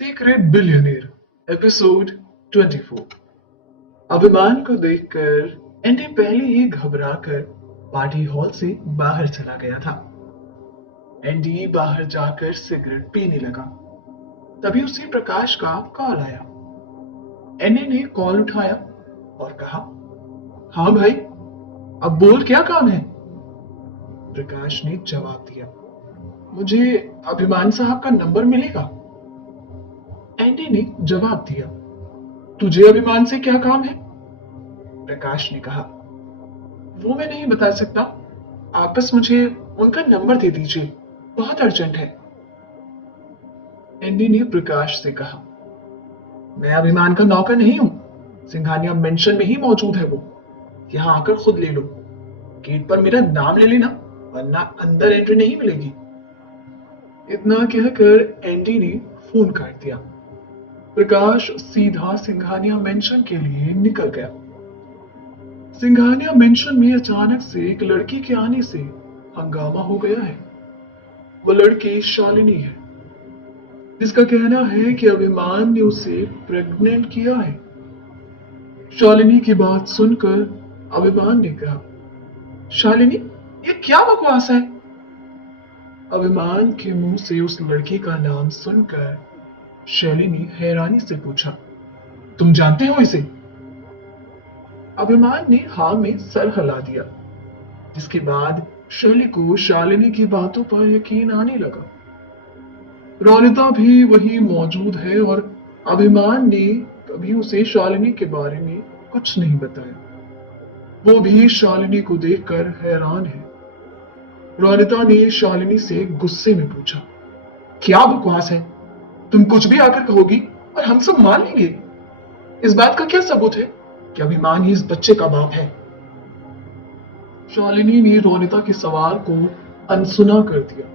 Secret billionaire episode 24। अभिमान को देखकर एंडी पहले ही घबराकर पार्टी हॉल से बाहर चला गया था। एंडी बाहर जाकर सिगरेट पीने लगा। तभी उसे प्रकाश का कॉल आया। एंडी ने कॉल उठाया और कहा, हाँ भाई, अब बोल, क्या काम है? प्रकाश ने जवाब दिया, मुझे अभिमान साहब का नंबर मिलेगा? एंडी ने जवाब दिया, तुझे अभिमान से क्या काम है? प्रकाश ने कहा, वो मैं नहीं बता सकता, आप बस मुझे उनका नंबर दे दीजिए, बहुत अर्जेंट है। एंडी ने प्रकाश से कहा, मैं अभिमान का नौकर नहीं हूं, सिंघानिया मेंशन में ही मौजूद है वो, यहां आकर खुद ले लो। गेट पर मेरा नाम ले लेना, वरना अंदर एंट्री नहीं मिलेगी। इतना कहकर एंडी ने फोन काट दिया। प्रकाश सीधा सिंघानिया मेंशन के लिए निकल गया। सिंघानिया मेंशन में अचानक से एक लड़की के आने से हंगामा हो गया है। वो लड़की शालिनी है, जिसका कहना है कि अभिमान ने उसे प्रेग्नेंट किया है। शालिनी की बात सुनकर अभिमान ने कहा, शालिनी, ये क्या बकवास है? अभिमान के मुंह से उस लड़की का नाम सुनकर शालिनी हैरानी से पूछा, तुम जानते हो इसे? अभिमान ने हाँ में सर हिला दिया, जिसके बाद शैली को शालिनी की बातों पर यकीन आने लगा। रोनिता भी वही मौजूद है और अभिमान ने कभी उसे शालिनी के बारे में कुछ नहीं बताया। वो भी शालिनी को देखकर हैरान है। रोनिता ने शालिनी से गुस्से में पूछा, क्या बकवास है? तुम कुछ भी आकर कहोगी और हम सब मान लेंगे। इस बात का क्या सबूत है कि अभिमान ही इस बच्चे का बाप है? शालिनी ने रोनिता के सवाल को अनसुना कर दिया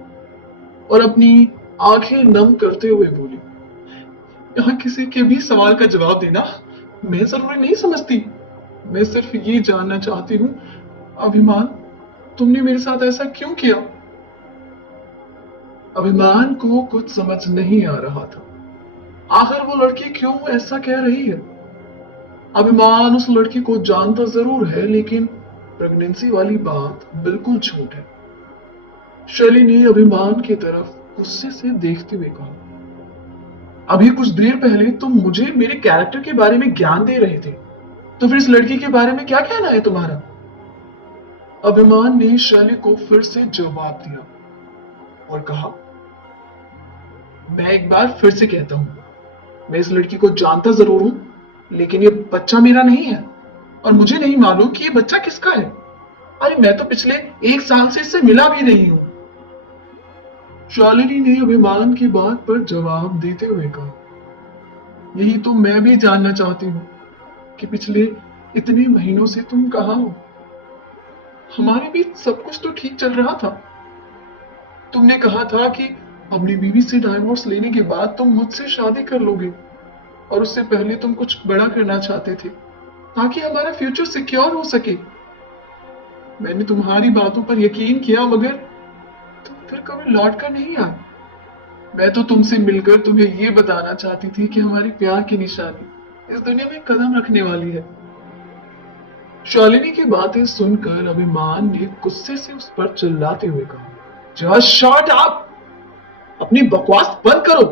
और अपनी आंखें नम करते हुए बोली, यहाँ किसी के भी सवाल का जवाब देना मैं जरूरी नहीं समझती। मैं सिर्फ ये जानना चाहती हूँ, अभिमान, तुमने मेरे साथ ऐसा क्यों किया? अभिमान को कुछ समझ नहीं आ रहा था। आखिर वो लड़की क्यों ऐसा कह रही है? अभिमान उस लड़की को जानता जरूर है, लेकिन प्रेगनेंसी वाली बात बिल्कुल झूठ है। शैली ने अभिमान की तरफ गुस्से से देखते हुए कहा, अभी कुछ देर पहले तुम मुझे मेरे कैरेक्टर के बारे में ज्ञान दे रहे थे, तो फिर इस लड़की के बारे में क्या कहना है तुम्हारा? अभिमान ने शैली को फिर से जवाब दिया और कहा, मैं एक बार फिर से कहता हूं, मैं इस लड़की को जानता जरूर हूं, लेकिन ये बच्चा मेरा नहीं है और मुझे नहीं मालूम कि ये बच्चा किसका है। अरे मैं तो पिछले 1 साल से इससे मिला भी नहीं हूं। शालिनी ने अभिमान की बात पर जवाब देते हुए कहा, यही तो मैं भी जानना चाहती हूँ कि पिछले इतने महीनों से तुम कहाँ हो? हमारे बीच सब कुछ तो ठीक चल रहा था। तुमने कहा था कि अपनी बीवी से डाइवोर्स लेने के बाद तुम मुझसे शादी कर लोगे और उससे पहले तुम कुछ बड़ा करना चाहते थे ताकि हमारा फ्यूचर सिक्योर हो सके। मैंने तुम्हारी बातों पर यकीन किया, मगर तुम फिर कभी लौट कर नहीं आए। मैं तो तुमसे मिलकर तुम्हें ये बताना चाहती थी कि हमारी प्यार की निशानी इस दुनिया में कदम रखने वाली है। शालिनी की बातें सुनकर अभिमान ने गुस्से से उस पर चिल्लाते हुए कहा, जस्ट शट अप, अपनी बकवास बंद करो।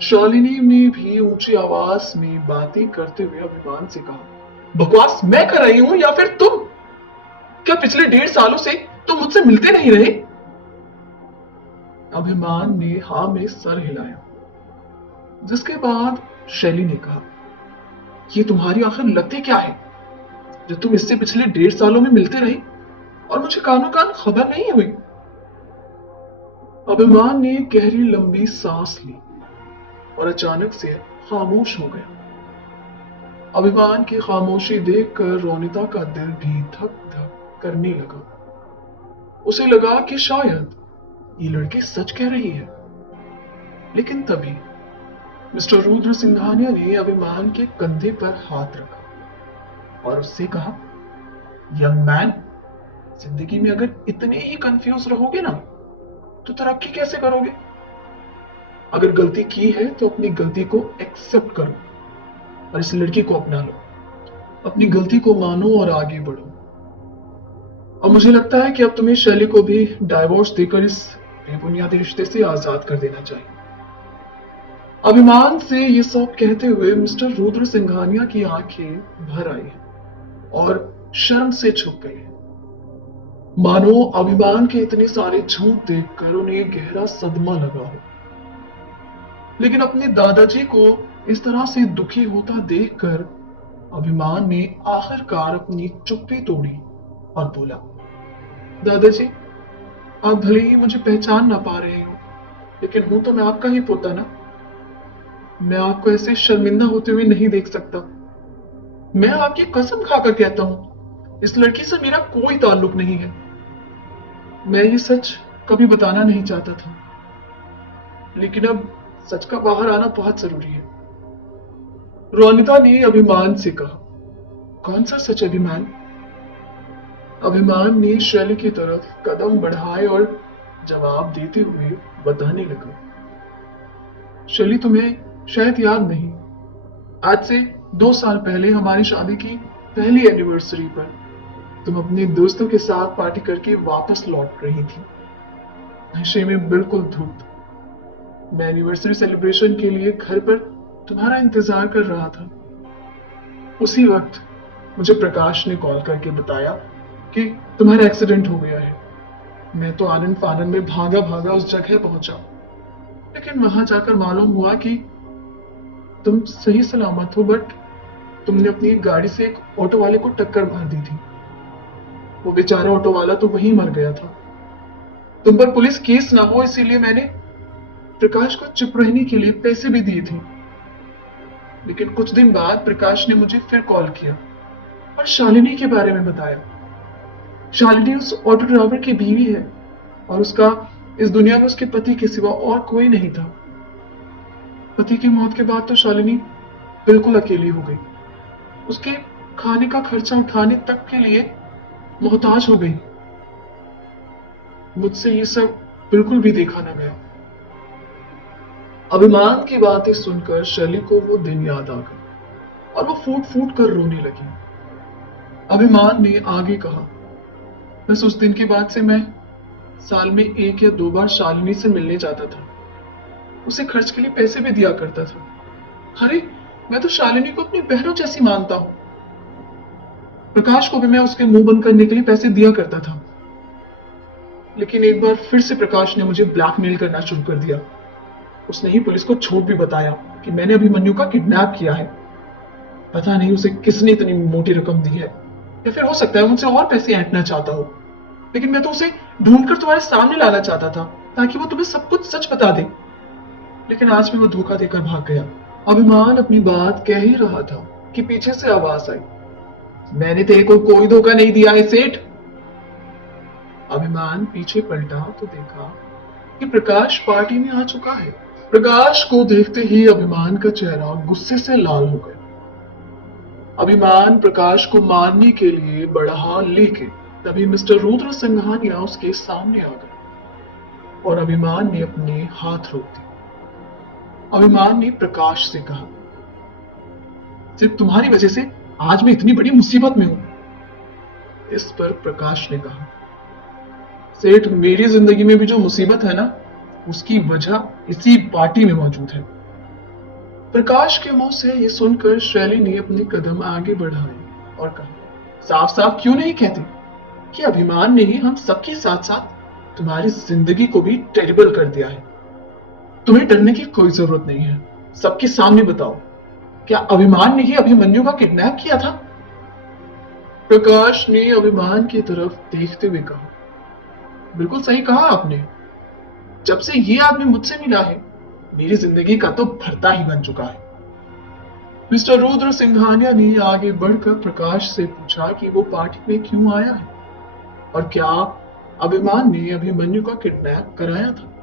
शालिनी ने भी ऊंची आवाज में बातें करते हुए अभिमान से कहा, बकवास मैं कर रही हूं या फिर तुम? क्या पिछले 1.5 सालों से तुम मुझसे मिलते नहीं रहे? अभिमान ने हाँ में सर हिलाया, जिसके बाद शैली ने कहा, ये तुम्हारी आखिर लतें क्या है जो तुम इससे पिछले 1.5 सालों में मिलते रहे और मुझे कानों कान खबर नहीं हुई? अभिमान ने गहरी लंबी सांस ली और अचानक से खामोश हो गया। अभिमान की खामोशी देखकर रोनिता का दिल भी धक धक करने लगा। उसे लगा कि शायद ये लड़की सच कह रही है। लेकिन तभी मिस्टर रुद्र सिंघानिया ने अभिमान के कंधे पर हाथ रखा और उससे कहा, यंग मैन, जिंदगी में अगर इतने ही कंफ्यूज रहोगे ना तो तरक्की कैसे करोगे? अगर गलती की है तो अपनी गलती को एक्सेप्ट करो और इस लड़की को अपना लो। अपनी गलती को मानो और आगे बढ़ो। और मुझे लगता है कि अब तुम्हें शैली को भी डाइवोर्स देकर इस बेबुनियादी रिश्ते से आजाद कर देना चाहिए। अभिमान से ये सब कहते हुए मिस्टर रुद्र सिंघानिया की आंखें भर आई और शर्म से झुक गई। मानो अभिमान के इतने सारे झूठ देखकर उन्हें गहरा सदमा लगा हो। लेकिन अपने दादाजी को इस तरह से दुखी होता देखकर अभिमान ने आखिरकार अपनी चुप्पी तोड़ी और बोला, दादाजी, आप भले ही मुझे पहचान ना पा रहे हो, लेकिन हूं तो मैं आपका ही पोता ना। मैं आपको ऐसे शर्मिंदा होते हुए नहीं देख सकता। मैं आपकी कसम खाकर कहता हूं, इस लड़की से मेरा कोई ताल्लुक नहीं है। मैं ये सच कभी बताना नहीं चाहता था, लेकिन अब सच का बाहर आना बहुत जरूरी है। रोनिता ने अभिमान से कहा, कौन सा सच अभिमान? अभिमान ने शैली की तरफ कदम बढ़ाए और जवाब देते हुए बताने लगा, शैली, तुम्हें शायद याद नहीं, आज से 2 साल पहले हमारी शादी की पहली एनिवर्सरी पर तुम अपने दोस्तों के साथ पार्टी करके वापस लौट रही थी, नशे में बिल्कुल धूत। मैं एनिवर्सरी सेलिब्रेशन के लिए घर पर तुम्हारा इंतजार कर रहा था। उसी वक्त मुझे प्रकाश ने कॉल करके बताया कि तुम्हारा एक्सीडेंट हो गया है। मैं तो आनंद फानन में भागा भागा उस जगह पहुंचा, लेकिन वहां जाकर मालूम हुआ कि तुम सही सलामत हो, बट तुमने अपनी गाड़ी से एक ऑटो वाले को टक्कर मार दी थी। वो बेचारा ऑटो वाला तो वहीं मर गया था। तुम पर पुलिस केस ना हो इसीलिए मैंने प्रकाश को चुप रहने के लिए पैसे भी दिए थे। लेकिन कुछ दिन बाद प्रकाश ने मुझे फिर कॉल किया और शालिनी के बारे में बताया। शालिनी उस ऑटो ड्राइवर की बीवी है और उसका इस दुनिया में उसके पति के सिवा और कोई नहीं था। पति की मौत के बाद तो शालिनी बिल्कुल अकेली हो गई। उसके खाने का खर्चा उठाने तक के लिए मोहताज हो गई। मुझसे ये सब बिल्कुल भी देखा न गया। अभिमान की बातें सुनकर शैली को वो दिन याद आ गए और वो फूट फूट कर रोने लगी। अभिमान ने आगे कहा, बस उस दिन के बाद से मैं साल में 1 या 2 बार शालिनी से मिलने जाता था। उसे खर्च के लिए पैसे भी दिया करता था। अरे, मैं तो शालिनी को अपनी बहनों जैसी मानता हूं। प्रकाश को भी मैं उसके मुंह बंद करने के लिए पैसे दिया करता था। लेकिन एक बार फिर से प्रकाश ने मुझे ब्लैकमेल करना शुरू कर दिया। उसने ही पुलिस को झूठ भी बताया कि मैंने अभिमन्यु का किडनैप किया है। पता नहीं उसे किसने इतनी मोटी रकम दी है, या फिर हो सकता है मुझसे और पैसे ऐंठना चाहता हो। लेकिन मैं तो उसे ढूंढकर तुम्हारे सामने लाना चाहता था ताकि वो तुम्हें सब कुछ सच बता दे। लेकिन आज भी वो धोखा देकर भाग गया। अभिमान अपनी बात कह ही रहा था कि पीछे से आवाज आई, मैंने तेरे को कोई धोखा नहीं दिया है सेठ। अभिमान पीछे पलटा तो देखा कि प्रकाश पार्टी में आ चुका है। प्रकाश को देखते ही अभिमान का चेहरा गुस्से से लाल हो गया। अभिमान प्रकाश को मारने के लिए बढ़ा लेके तभी मिस्टर रुद्र सिंघानिया उसके सामने आ गए और अभिमान ने अपने हाथ रोक दिए। अभिमान ने प्रकाश से कहा, सिर्फ तुम्हारी वजह से आज मैं इतनी बड़ी मुसीबत में हूं। इस पर प्रकाश ने कहा, सेठ, मेरी जिंदगी में भी जो मुसीबत है ना, उसकी वजह इसी पार्टी में मौजूद है। प्रकाश के मुंह से यह सुनकर शैली ने अपने कदम आगे बढ़ाए और कहा, साफ साफ क्यों नहीं कहते कि अभिमान ने ही हम सबके साथ साथ तुम्हारी जिंदगी को भी टेरिबल कर दिया है। तुम्हें डरने की कोई जरूरत नहीं है। सबके सामने बताओ, क्या अभिमान ने ही अभिमन्यु का किडनैप किया था? प्रकाश ने अभिमान की तरफ देखते हुए कहा, बिल्कुल सही कहा आपने। जब से ये आदमी मुझसे मिला है, मेरी जिंदगी का तो भरता ही बन चुका है। मिस्टर रुद्र सिंघानिया ने आगे बढ़कर प्रकाश से पूछा कि वो पार्टी में क्यों आया है और क्या अभिमान ने अभिमन्यु का किडनैप कराया था।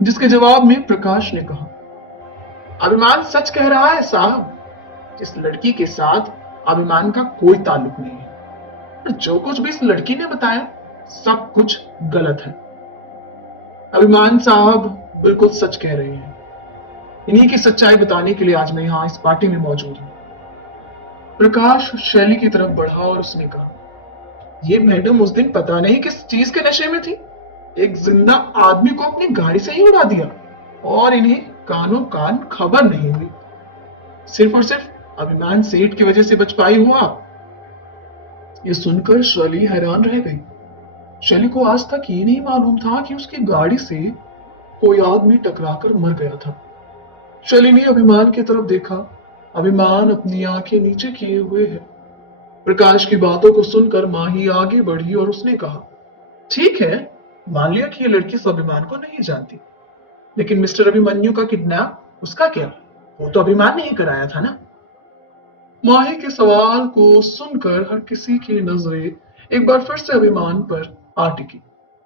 जिसके जवाब में प्रकाश ने कहा, अभिमान सच कह रहा है साहब। इस लड़की के साथ अभिमान का कोई ताल्लुक नहीं है। जो कुछ भी इस लड़की ने बताया सब कुछ गलत है। अभिमान साहब, बिल्कुल सच कह रहे हैं। इन्हीं की सच्चाई बताने के लिए आज मैं यहाँ इस पार्टी में मौजूद हूँ। प्रकाश शैली की तरफ बढ़ा और उसने कहा, ये मैडम उस दिन पता नहीं किस चीज के नशे में थी, एक जिंदा आदमी को अपनी गाड़ी से ही उड़ा दिया और इन्हें कानों कान खबर नहीं हुई। सिर्फ और सिर्फ अभिमान सेठ की वजह से बच पाई हो आप। ये सुनकर शैली हैरान रह गई। शैली को आज तक ये नहीं मालूम था कि उसकी गाड़ी से कोई आदमी टकराकर मर गया था। शैली ने अभिमान की तरफ देखा। अभिमान अपनी आंखें नीचे किए हुए है। प्रकाश की बातों को सुनकर माही आगे बढ़ी और उसने कहा, ठीक है, मान लिया कि ये लड़की स्वाभिमान को नहीं जानती, लेकिन मिस्टर अभिमन्यु का किडनैप उसका क्या? वो तो अभिमान ने ही कराया था ना। माही के सवाल को सुनकर हर किसी की नजरें एक बार फिर से अभिमान पर आ टिकी,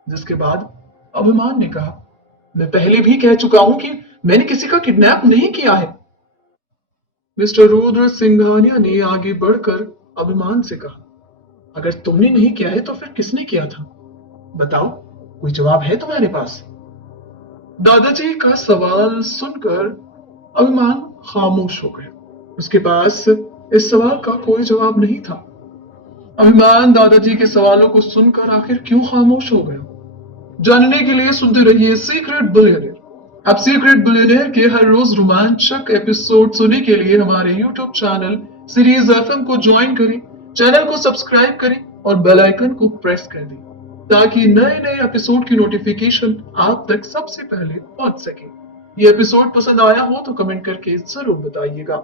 जिसके बाद अभिमान ने कहा, मैं पहले भी कह चुका हूं कि मैंने किसी का किडनैप नहीं किया है। मिस्टर रुद्र सिंघानिया ने आगे बढ़कर अभिमान से कहा, अगर तुमने नहीं किया है तो फिर किसने किया था? बताओ, कोई जवाब है तुम्हारे पास? दादाजी का सवाल सुनकर अभिमान खामोश हो गया। उसके पास इस सवाल का कोई जवाब नहीं था। अभिमान दादाजी के सवालों को सुनकर आखिर क्यों खामोश हो गया? जानने के लिए सुनते रहिए सीक्रेट बिलियनेयर। आप सीक्रेट बिलियनेयर के हर रोज रोमांचक एपिसोड सुनने के लिए हमारे यूट्यूब चैनल सीरीज एफएम को ज्वाइन करें, चैनल को सब्सक्राइब करें और बेल आइकन को प्रेस कर दें ताकि नए नए एपिसोड की नोटिफिकेशन आप तक सबसे पहले पहुंच सके। ये एपिसोड पसंद आया हो तो कमेंट करके जरूर बताइएगा।